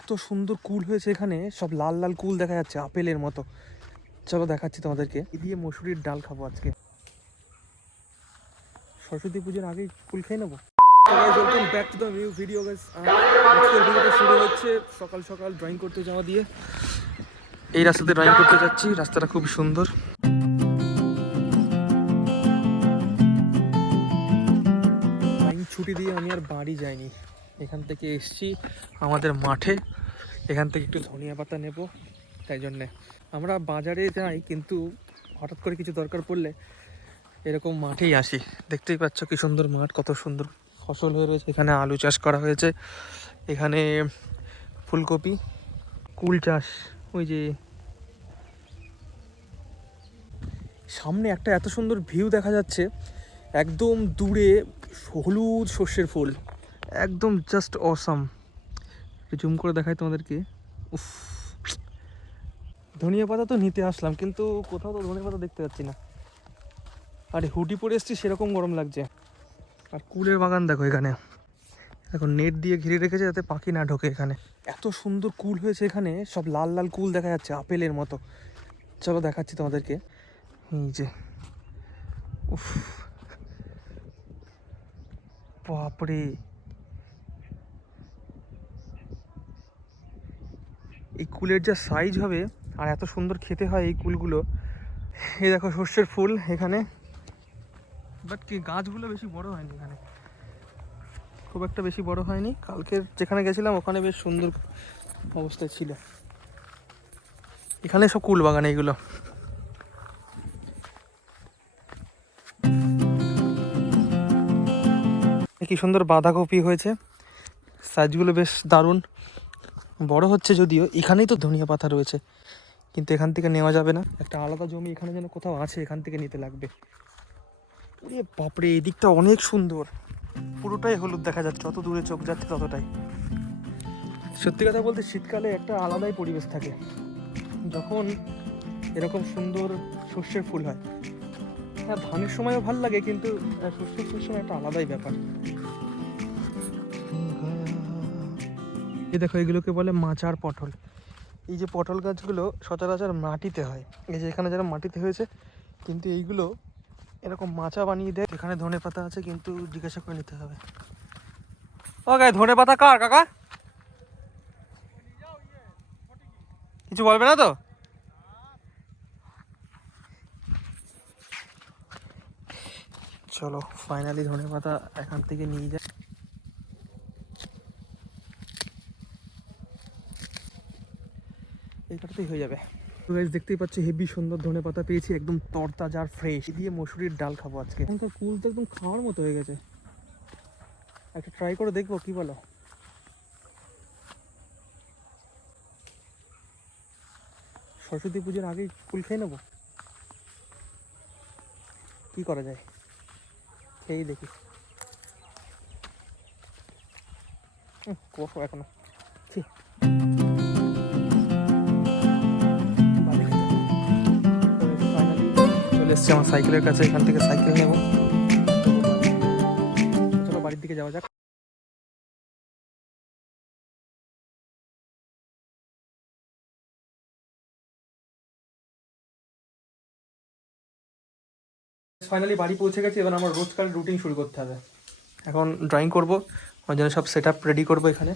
এত সুন্দর কুল হয়েছে এখানে, সব লাল লাল কুল দেখা যাচ্ছে আপেলের মতো। চলো দেখাচ্ছি তোমাদেরকে। দিয়ে মসুরির ডাল খাবো আজকে, সরস্বতী পুজোর আগেই কুল খেয়ে নেবো। Welcome back to the new video guys. আজকের ভিডিওটা শুরু হচ্ছে সকাল সকাল ড্রয়িং করতে যাওয়া দিয়ে। এই রাস্তাতে ড্রয়িং করতে যাচ্ছি, রাস্তাটা খুব সুন্দর। ড্রয়িং ছুটি দিয়ে আমি আর বাড়ি যাইনি, এখান থেকে এসছি আমাদের মাঠে। এখান থেকে একটু ধনিয়া পাতা নেব, তাই জন্যে আমরা বাজারে যাই, কিন্তু হঠাৎ করে কিছু দরকার পড়লে এরকম মাঠেই আসি। দেখতেই পাচ্ছ কি সুন্দর মাঠ, কত সুন্দর ফসল হয়ে রয়েছে। এখানে আলু চাষ করা হয়েছে, এখানে ফুলকপি, কুল চাষ। ওই যে সামনে একটা এত সুন্দর ভিউ দেখা যাচ্ছে, একদম দূরে হলুদ সর্ষের ফুল, একদম জাস্ট অসাম। জুম করে দেখাই তোমাদেরকে। উফ, ধনিয়া পাতা তো নিতে আসলাম, কিন্তু কোথাও তো ধনিয়া পাতা দেখতে পাচ্ছি না। আর হুডি পরে এসছি, সেরকম গরম লাগছে। আর কুলের বাগান দেখো এখানে, এখন নেট দিয়ে ঘিরে রেখেছে যাতে পাখি না ঢোকে এখানে। এত সুন্দর কুল হয়েছে এখানে, সব লাল লাল কুল দেখা যাচ্ছে আপেলের মতো। চলো দেখাচ্ছি তোমাদেরকে। এই যে উফ, বাপরে, এই কুলের যা সাইজ হবে আর এত সুন্দর খেতে হয় এই কুলগুলো। এই দেখো সর্ষের ফুল এখানে, বাট কি গাছগুলো বেশি বড় হয়নি এখানে, খুব একটা বেশি বড় হয়নি। কালকে যেখানে গেছিলাম ওখানে বেশ সুন্দর অবস্থায় ছিল। এখানে সব কুল বাগান এইগুলো। কি সুন্দর বাঁধাকপি হয়েছে, সাইজগুলো বেশ দারুণ, বড় হচ্ছে যদিও। এখানেই তো ধনিয়া পাতা রয়েছে, কিন্তু এখান থেকে নেওয়া যাবে না। একটা আলাদা জমি এখানে যেন কোথাও আছে, এখান থেকে নিতে লাগবে। ওরে বাপরে, এই দিকটা অনেক সুন্দর, পুরোটাই হলুদ দেখা যাচ্ছে, যত দূরে চোখ যাচ্ছে ততটাই। সত্যি কথা বলতে শীতকালে একটা আলাদাই পরিবেশ থাকে, যখন এরকম সুন্দর সর্ষের ফুল হয়। হ্যাঁ, ধানের সময়ও ভালো লাগে, কিন্তু সর্ষের ফুলের সময় একটা আলাদাই ব্যাপার। এই দেখো, এগুলোকে বলে মাচার পটল। এই যে পটল গাছগুলো সচরাচর মাটিতে হয়, এই যে এখানে যারা মাটিতে হয়েছে, কিন্তু এইগুলো এরকম মাচা বানিয়ে দেয়। এখানে ধনে পাতা আছে, কিন্তু জিজ্ঞাসা করে নিতে হবে। ও গায়ে ধনে পাতা কার কাকা? কিছু বলবে না তো? চলো ফাইনালি ধনে পাতা এখান থেকে নিয়ে যায়। এইটাতেই হয়ে যাবে। গাইস দেখতেই পাচ্ছি হেভি সুন্দর ধনে পাতা পেয়েছি, একদম তরতাজা আর ফ্রেশ। দিয়ে মসুরির ডাল খাবো আজকে। এখানকার কুল তো একদম খাওয়ার মতো হয়ে গেছে, একটা ট্রাই করে দেখবো, কি বলো? সরস্বতী পুজোর আগেই কুল খেয়ে নেবো, কি করা যায়, খেয়েই দেখি। কষো এখনো, ঠিক চলে এসছি আমার সাইকেলের কাছে, এখান থেকে সাইকেল নেবো। চলো বাড়ির দিকে যাওয়া যাক। ফাইনালি বাড়ি পৌঁছে গেছি, এবার আমার রোজকার রুটিন শুরু করতে হবে। এখন ড্রয়িং করবো, ওই জন্য সব সেট আপ রেডি করবো এখানে।